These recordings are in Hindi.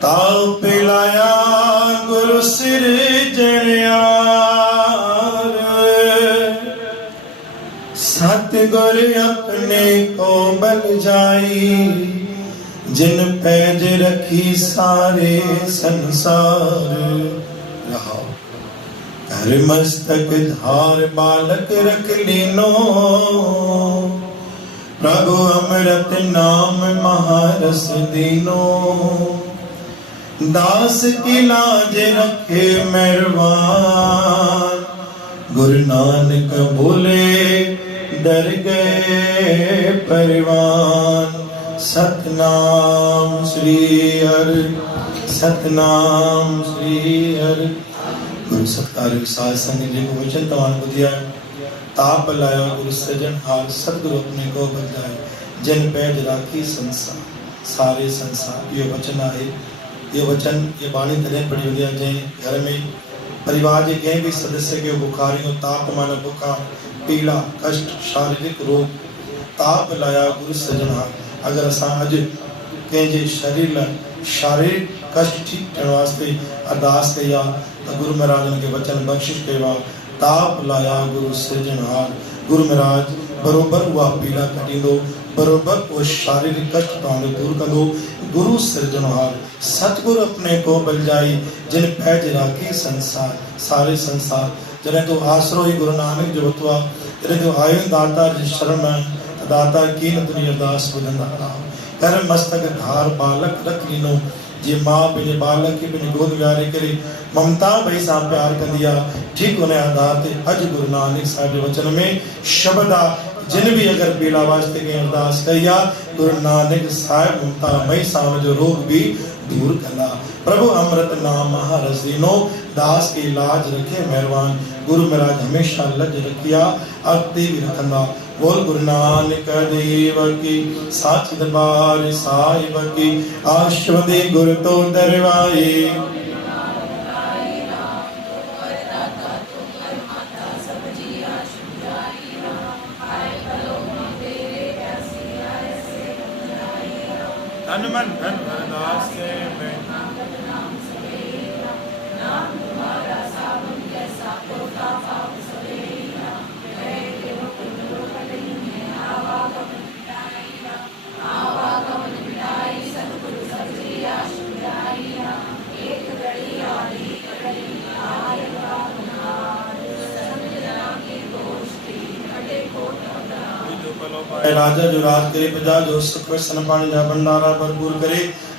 ताऊ पिलाया गुरु सिर जनियार, सतगुर अपने को बल जाई, जिन पैज रखी सारे संसार। रहा कर मस्तक धार बालक रख लीनो, प्रभु अमृत नाम महारस दीनो। दास की लाज रखे मेहरबान, गुरु नानक बोले डर गए परिवान। सतनाम श्री हरि, सतनाम श्री हरि। गुरु सत्कार विसार संग जी को वचन तवान बुधिया, ताप लाया गुरु सजन हार, सतगुरु अपने को बजाए, जिन पैज राखी संसार सारे संसार। ये वचन है, ये वचन ये बाणी तॾहिं पढ़ी हुई आहे जंहिं घर में परिवार के कंहिं भी सदस्य के बुखारियों तापमान बुखार पीड़ा कष्ट शारीरिक रोग ताप लाया गुरु सजनहार। अगर असां अॼु कंहिंजे शरीर लाइ शारीरिक कष्ट ठीक थियण वास्ते अरदास कई आहे त गुरु महाराजन के वचन बख़्शिश कयो आहे, ताप लाया गुरु सजनहार। गुरु महाराज बरोबर उहा पीड़ा कटींदो, बरोबर वो शारीरिक कष्ट तव्हांजो दूर कंदो। गुरु सृजनहार सतगुरु अपने को बल जाई, जिन पैज राखी संसार सारे संसार। जॾहिं तो आसरो ही गुरु नानक जो वरितो आहे, जॾहिं तो आयो दाता जी शरण में, दाता की न तुंहिंजी अरदास ॿुधंदा रहा। कर मस्तक धार बालक रख लीनो, जीअं मां पंहिंजे बालक खे पंहिंजी गोद विहारे करे ममता भई सां प्यार कंदी आहे, ठीक उन आधार ते अॼु गुरु नानक साहिब जे वचन में शब्द आहे, जिन भी अगर पीड़ा वास्ते के अरदास कई आहे, गुरु नानक साहिब ममता मई सां जो रोग भी दूर कंदा। प्रभु अमृत नाम महारस दीनो, दास की लाज रखे मेहरबान। गुरु महाराज हमेशा लज रखिया, अगते भी रखंदा। बोल गुरु नानक देव की, साच दरबार साहिब की, आशवदे गुरु तो दरवाए। धन मन धन हरदास के मैं राजा जो राज करे, प्रजा जो सुख सन पानी जा भंडारा भरपूर करे,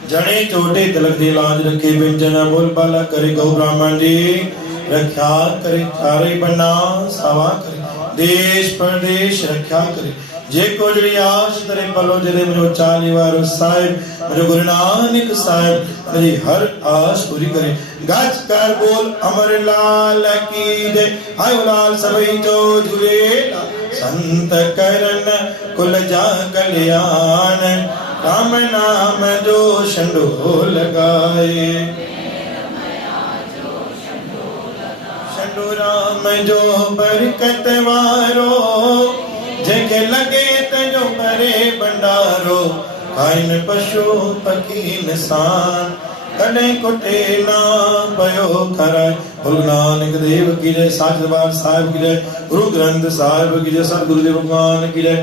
जने चोटे तिलक दी लाज रखे, व्यंजन बोल बाला करे, गौ ब्राह्मण जी रक्षा करे, चारे बन्ना सावा करे, देश परदेश रक्षा करे। जे को जड़ी आश तरे पलो जरे मुझो चाली वारो साहिब, मुझो गुरु नानक साहिब मेरी हर आश पूरी करे। गज कर बोल अमर लाल की जय, आयो लाल सबई जो झूलेलाल। संत करन कुल जा कल्याण, राम नाम जो शंडो लगाए। शंडो राम जो बरकत वारो, जेके लगे तजो करे भंडारो। खाइन पशु पखी इंसान, कॾहिं कुटे ना पयो खराए। गुरु नानक देव की जय, साच दरबार साहिब की जय, गुरु ग्रंथ साहिब की जय, सतगुरु देव भगवान की जय।